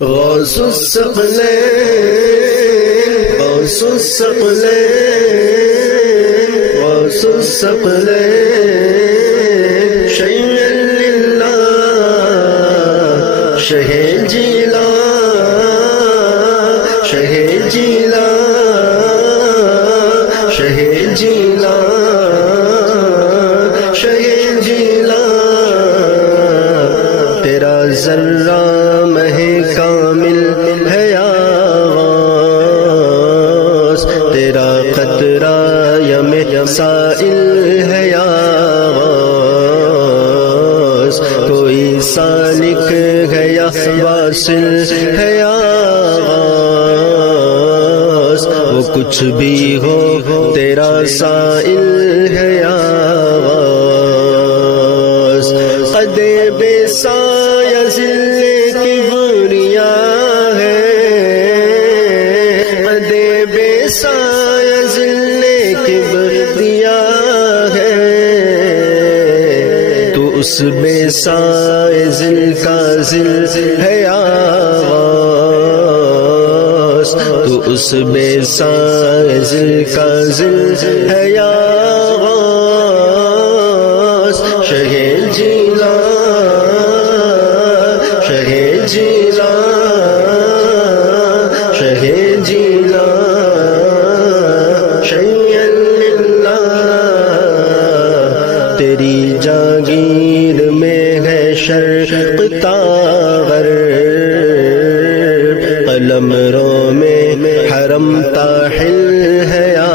غوث الثقلين غوث الثقلين غوث الثقلين شيئا لله شهيد جيلان شهيد جيلان شهيد جیلان شہید جیلان تیرا ذرہ مہ کامل ہے یا غوث تیرا قطرہ یم سائل ہے یا غوث کوئی سالک ہے یا واصل ہے یا غوث وہ کچھ بھی ہو تیرا سائل ہے یا غوث قد بے سایہ ذل کبریا ہے قد بے سایہ ذل کبریا ہے تو اس بے سایہ ذل کا ذل ہے یا غوث تو اس بے سایہ ذل کا ذل ہے یا غوث شہید جیلان شہید جیلان شہید جیلان شیئا للہ تیری جاگیر میں ہے شرق تاغر قلم رو میں حرم تاحل ہے یا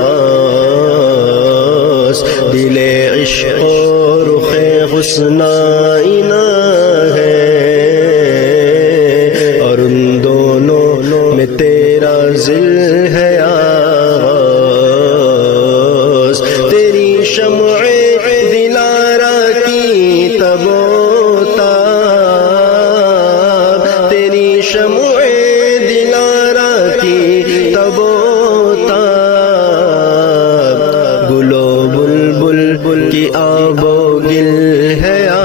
غوث دل عشق و رخ حسن آئینہ ہے اور ان دونوں میں تیرا ذل ہے یا غوث تیری شمع دلارا کی تب و تاب تیری شمع دلارا کی تب و تاب گل و بلبل کی آب و گل ہے یا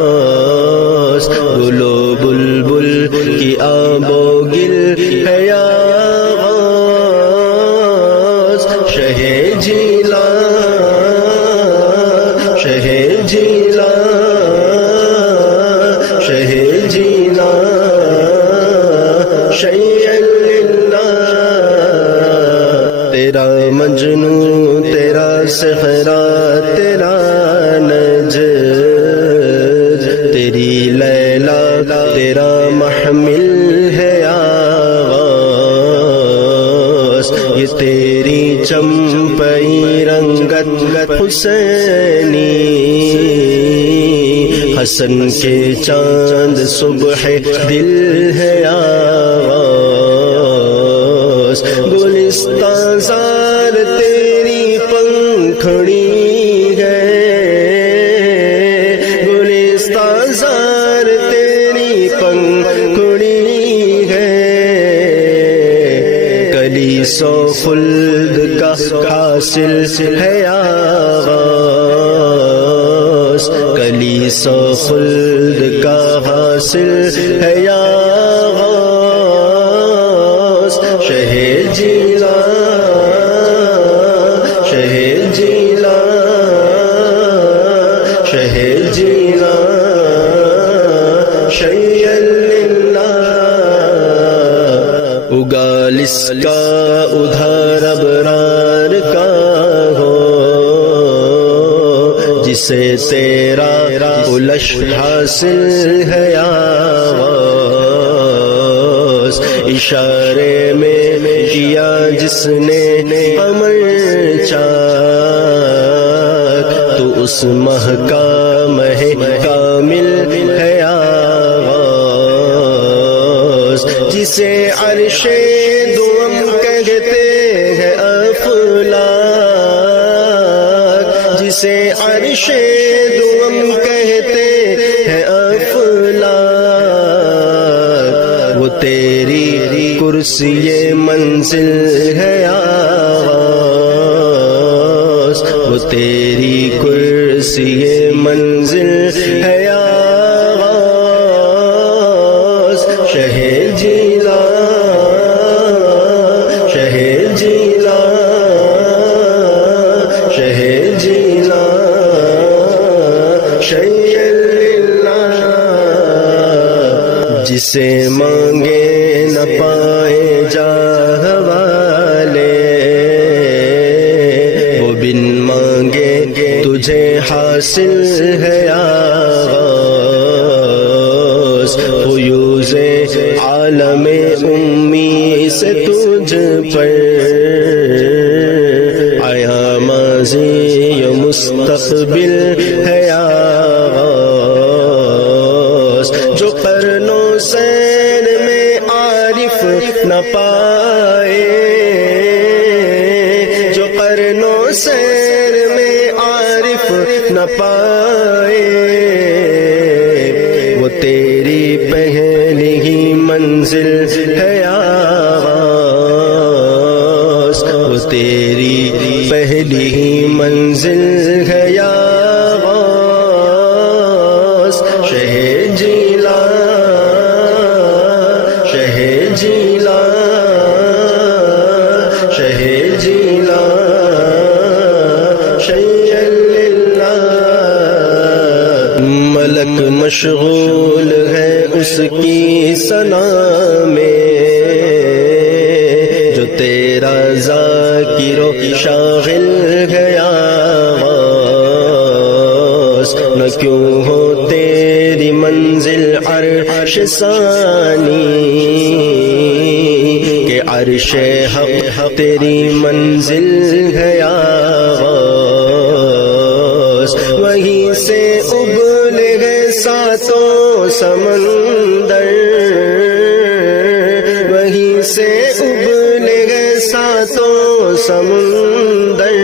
غوث گل و بلبل کی آب و گل ہے یا غوث شہید جیلان شہید جیلان شہید جیلان شیئا للہ تیرا مجنو تیرا صحرا تیرا نجد تیری لیلا تیرا محمل ہے یا غوث یہ تیری چمپئی رنگت حسینی حسن کے چاند صبح دل ہے یا غوث گلستان زار تیری پنکھڑی ہے گلستان زار تیری پنکھڑی ہے کلی سو خلد کا حاصل ہے یا غوث کلی سو خلد کا حاصل ہے یا غوث شہید جیلان شہید جیلان شہید جیلان شیئا للہ اگالس کا ادھر ابرار کا ہو جسے تیرا الش حاصل ہے یا غوث اشارے میں کیا جس نے قمر چاک تو اس مہ کا مہ کامل ہے یا غوث جسے عرش دوم کہتے ہیں افلاک جسے عرش دوم کہتے ہیں افلاک وہ تیری کرسی منزل ہے یا غوث وہ تیری کرسی منزل ہے یا غوث جسے مانگے نہ پائے جاہ والے، وہ بن مانگے تجھے حاصل ہے یا غوث، فیوز عالم امی سے تجھ پر آیا ماضی و مستقبل ہے یا غوث، جو قرن و سین میں عارف نہ پائے، جو قرن و سین میں عارف نہ پائے، وہ تیری پہلی ہی منزل ہے یا غوث، وہ تیری پہلی ہی منزل ہے یا غوث، شہ جیلا شہ جیلا شہ جیلا شیء للہ، ملک مشغول ہے اس کی ثنا میں، جو تیرا ذاکر و شاغل ہے یا غوث، نہ کیوں ہو تیری منزل عرش ثانی، کہ عرش حق تیری منزل ہے یا غوث، وہیں سے ابلے گئے ساتوں سمندر، وہیں سے ابلے گئے ساتوں سمندر،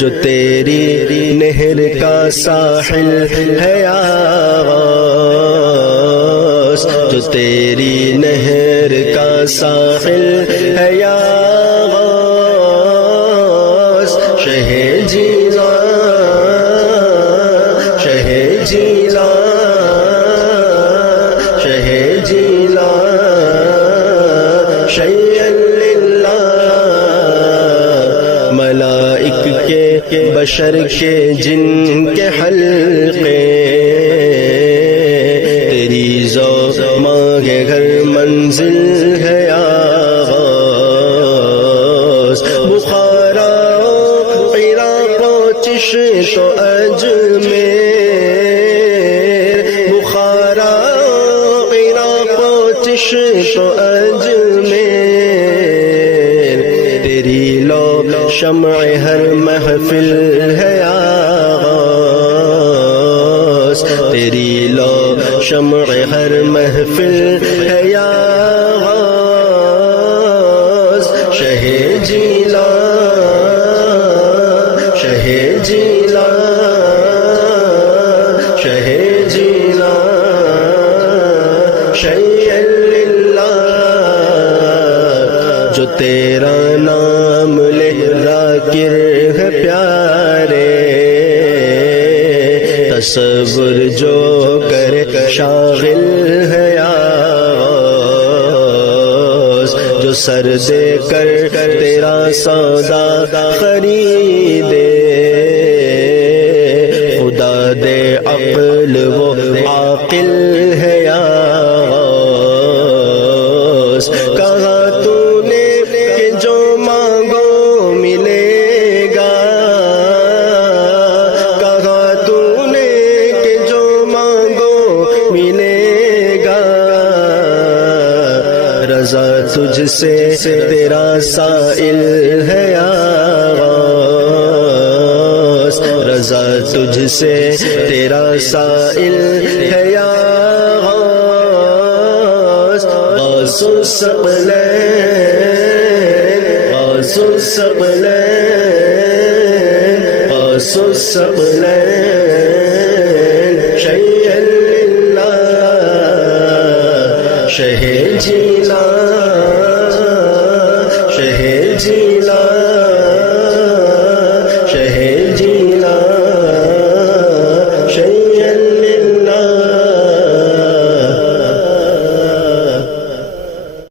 جو تیری نہر کا ساحل ہے یا غوث، جو تیری نہر کا ساحل ہے یا غوث، شہ جیلا شہ جیلا شہ جیلا شیء للہ، ملائک کے بشر کے جن کے حلقے، تیری ذوق مانگے گھر منزل ہے یا غوث، بخارا عراق و چشت و اجمیر، بخارا عراق و چشت و اجمیر، تیری لو شمع ہر محفل ہے یا غوث، تیری لو شمع ہر محفل ہے یا غوث، شہ جیلا شہ جیلا شہ جیلا شیء للہ، جو تیرا نام لے ذاکر ہے پیارے، تصور جو کرے شاغل ہے یا غوث، جو سر دے کر تیرا سودا خریدے، خدا دے عقل وہ عاقل ہے یا غوث، کہا تو نے کہ جو مانگو ملے گا، کہا تو نے کہ جو مانگو ملے گا، رضا تجھ سے تیرا سائل ہے یا غوث، رضا تجھ سے تیرا سائل ہے یا غوث، غوث الثقلین غوث الثقلین غوث الثقلین